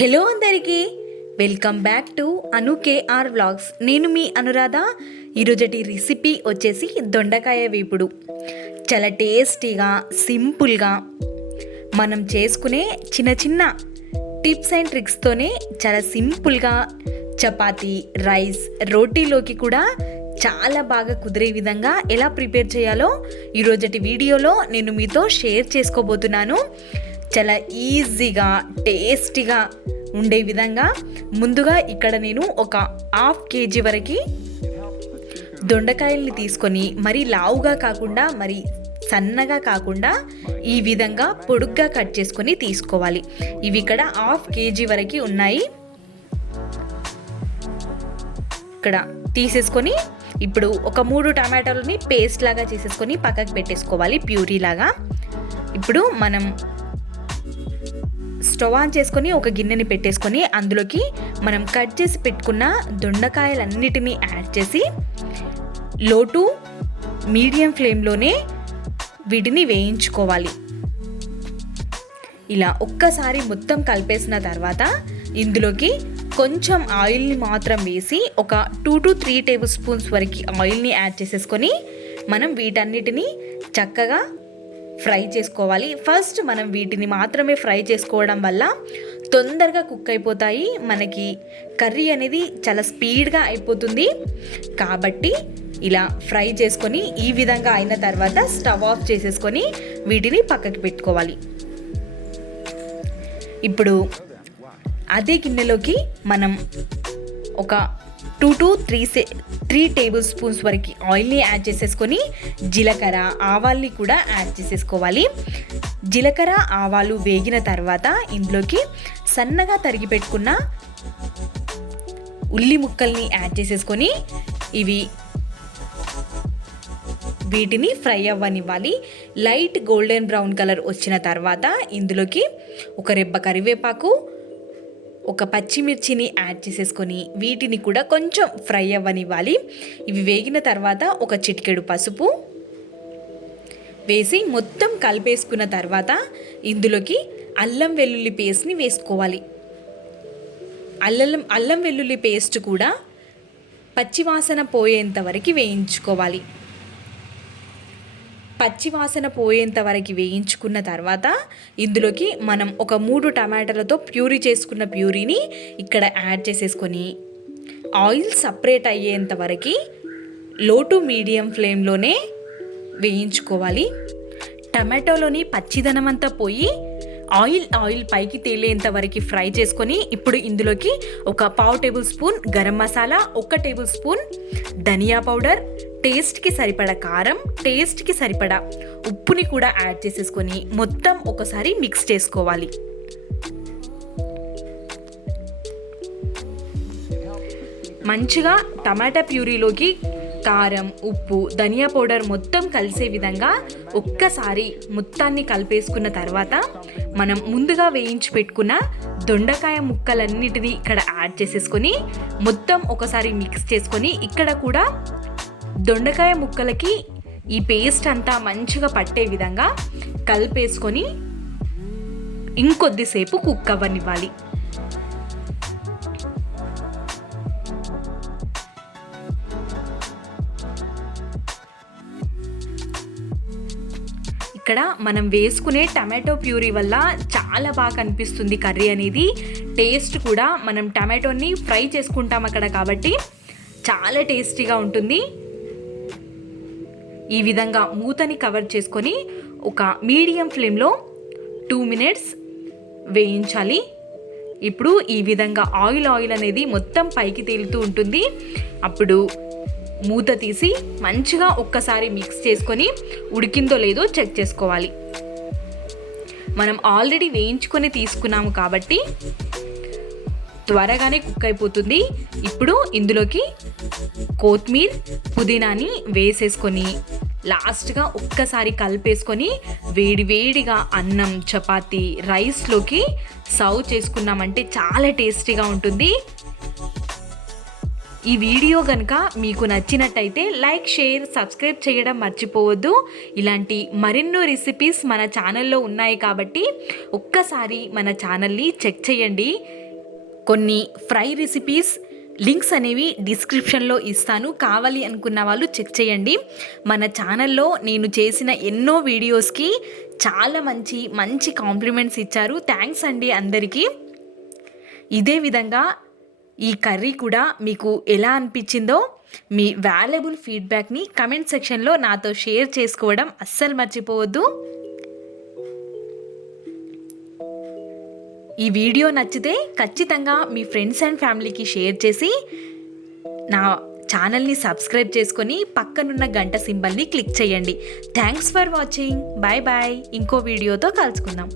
Hello అందరికీ, welcome back to Anu KR vlogs. నేను మీ అనురాధ. ఈరోజటి రెసిపీ వచ్చేసి దొండకాయ వేపుడు. చాలా టేస్టీగా, సింపుల్గా మనం చేసుకునే చిన్న చిన్న టిప్స్ అండ్ ట్రిక్స్తోనే చాలా సింపుల్గా చపాతీ, రైస్, రోటీలోకి కూడా చాలా బాగా కుదిరే విధంగా ఎలా ప్రిపేర్ చేయాలో ఈరోజటి వీడియోలో నేను మీతో షేర్ చేసుకోబోతున్నాను. చాలా ఈజీగా, టేస్టీగా ఉండే విధంగా ముందుగా ఇక్కడ నేను ఒక 1/2 kg వరకు దొండకాయల్ని తీసుకొని మరి లావుగా కాకుండా మరి సన్నగా కాకుండా ఈ విధంగా పొడుగ్గా కట్ చేసుకొని తీసుకోవాలి. ఇవి ఇక్కడ 1/2 kg వరకు ఉన్నాయి. ఇక్కడ తీసేసుకొని ఇప్పుడు ఒక 3 టమాటాలని పేస్ట్ లాగా చేసేసుకొని పక్కకు పెట్టేసుకోవాలి, ప్యూరీ లాగా. ఇప్పుడు మనం స్టవ్ ఆన్ చేసుకొని ఒక గిన్నెని పెట్టేసుకొని అందులోకి మనం కట్ చేసి పెట్టుకున్న దొండకాయలన్నిటినీ యాడ్ చేసి లో టు మీడియం ఫ్లేమ్లోనే వీటిని వేయించుకోవాలి. ఇలా ఒక్కసారి మొత్తం కలిపేసిన తర్వాత ఇందులోకి కొంచెం ఆయిల్ని మాత్రం వేసి ఒక 2 to 3 టేబుల్ స్పూన్స్ వరకు ఆయిల్ని యాడ్ చేసేసుకొని మనం వీటన్నిటిని చక్కగా ఫ్రై చేసుకోవాలి. ఫస్ట్ మనం వీటిని మాత్రమే ఫ్రై చేసుకోవడం వల్ల తొందరగా కుక్ అయిపోతాయి, మనకి కర్రీ అనేది చాలా స్పీడ్గా అయిపోతుంది. కాబట్టి ఇలా ఫ్రై చేసుకొని ఈ విధంగా అయిన తర్వాత స్టవ్ ఆఫ్ చేసేసుకొని వీటిని పక్కకి పెట్టుకోవాలి. ఇప్పుడు అదే గిన్నెలోకి మనం ఒక 2 to 3 టేబుల్ స్పూన్స్ వరకు ఆయిల్ని యాడ్ చేసేసుకొని జీలకర్ర, ఆవాల్ని కూడా యాడ్ చేసేసుకోవాలి. జీలకర్ర, ఆవాలు వేగిన తర్వాత ఇందులోకి సన్నగా తరిగి పెట్టుకున్న ఉల్లి ముక్కల్ని యాడ్ చేసేసుకొని వీటిని ఫ్రై అవ్వనివ్వాలి. లైట్ గోల్డెన్ బ్రౌన్ కలర్ వచ్చిన తర్వాత ఇందులోకి ఒక రెబ్బ కరివేపాకు, ఒక పచ్చిమిర్చిని యాడ్ చేసేసుకొని వీటిని కూడా కొంచెం ఫ్రై అవ్వనివ్వాలి. ఇవి వేగిన తర్వాత ఒక చిటికెడు పసుపు వేసి మొత్తం కలిపేసుకున్న తర్వాత ఇందులోకి అల్లం వెల్లుల్లి పేస్ట్ని వేసుకోవాలి. అల్లం వెల్లుల్లి పేస్ట్ కూడా పచ్చివాసన పోయేంత వరకు వేయించుకోవాలి. పచ్చివాసన పోయేంత వరకు వేయించుకున్న తర్వాత ఇందులోకి మనం ఒక 3 టమాటాలతో ప్యూరీ చేసుకున్న ప్యూరీని ఇక్కడ యాడ్ చేసేసుకొని ఆయిల్ సపరేట్ అయ్యేంత వరకు లో టు మీడియం ఫ్లేమ్లోనే వేయించుకోవాలి. టమాటోలోని పచ్చిదనం అంతా పోయి ఆయిల్ పైకి తేలేంత వరకు ఫ్రై చేసుకొని ఇప్పుడు ఇందులోకి ఒక 1/2 tablespoon garam masala, 1 tablespoon ధనియా పౌడర్, టేస్ట్కి సరిపడా కారం, టేస్ట్కి సరిపడా ఉప్పుని కూడా యాడ్ చేసేసుకొని మొత్తం ఒకసారి మిక్స్ చేసుకోవాలి. మంచిగా టమాటా ప్యూరీలోకి కారం, ఉప్పు, ధనియా పౌడర్ మొత్తం కలిసే విధంగా ఒక్కసారి మొత్తాన్ని కలిపేసుకున్న తర్వాత మనం ముందుగా వేయించి పెట్టుకున్న దొండకాయ ముక్కలన్నిటినీ ఇక్కడ యాడ్ చేసేసుకొని మొత్తం ఒకసారి మిక్స్ చేసుకొని ఇక్కడ కూడా దొండకాయ ముక్కలకి ఈ పేస్ట్ అంతా మంచిగా పట్టే విధంగా కలిపేసుకొని ఇంకొద్దిసేపు కుక్ అవ్వనివ్వాలి. ఇక్కడ మనం వేసుకునే టమాటో ప్యూరీ వల్ల చాలా బాగా కనిపిస్తుంది కర్రీ అనేది. టేస్ట్ కూడా మనం టమాటోని ఫ్రై చేసుకుంటాం అక్కడ కాబట్టి చాలా టేస్టీగా ఉంటుంది. ఈ విధంగా మూతని కవర్ చేసుకొని ఒక మీడియం ఫ్లేమ్లో 2 minutes వేయించాలి. ఇప్పుడు ఈ విధంగా ఆయిల్ అనేది మొత్తం పైకి తేలుతూ ఉంటుంది. అప్పుడు మూత తీసి మంచిగా ఒక్కసారి మిక్స్ చేసుకొని ఉడికిందో లేదో చెక్ చేసుకోవాలి. మనం ఆల్రెడీ వేయించుకొని తీసుకున్నాము కాబట్టి త్వరగానే కుక్ అయిపోతుంది. ఇప్పుడు ఇందులోకి కొత్తిమీర, పుదీనాని వేసేసుకొని లాస్ట్గా ఒక్కసారి కలిపేసుకొని వేడివేడిగా అన్నం, చపాతీ, రైస్లోకి సర్వ్ చేసుకున్నామంటే చాలా టేస్టీగా ఉంటుంది. ఈ వీడియో కనుక మీకు నచ్చినట్టయితే లైక్, షేర్, సబ్స్క్రైబ్ చేయడం మర్చిపోవద్దు. ఇలాంటి మరెన్నో రెసిపీస్ మన ఛానల్లో ఉన్నాయి కాబట్టి ఒక్కసారి మన ఛానల్ని చెక్ చేయండి. కొన్ని ఫ్రై రెసిపీస్ లింక్స్ అనేవి డిస్క్రిప్షన్లో ఇస్తాను, కావాలి అనుకున్న వాళ్ళు చెక్ చేయండి. మన ఛానల్లో నేను చేసిన ఎన్నో వీడియోస్కి చాలా మంచి మంచి కాంప్లిమెంట్స్ ఇచ్చారు. థ్యాంక్స్ అండి అందరికీ. ఇదే విధంగా ఈ కర్రీ కూడా మీకు ఎలా అనిపించిందో మీ వాల్యుబుల్ ఫీడ్బ్యాక్ని కమెంట్ సెక్షన్లో నాతో షేర్ చేసుకోవడం అస్సలు మర్చిపోవద్దు. ఈ వీడియో నచ్చితే ఖచ్చితంగా మీ ఫ్రెండ్స్ అండ్ ఫ్యామిలీకి షేర్ చేసి నా ఛానల్ని సబ్స్క్రైబ్ చేసుకొని పక్కనున్న గంట సింబల్ని క్లిక్ చేయండి. Thanks for watching. Bye bye. ఇంకో వీడియోతో కలుసుకుందాం.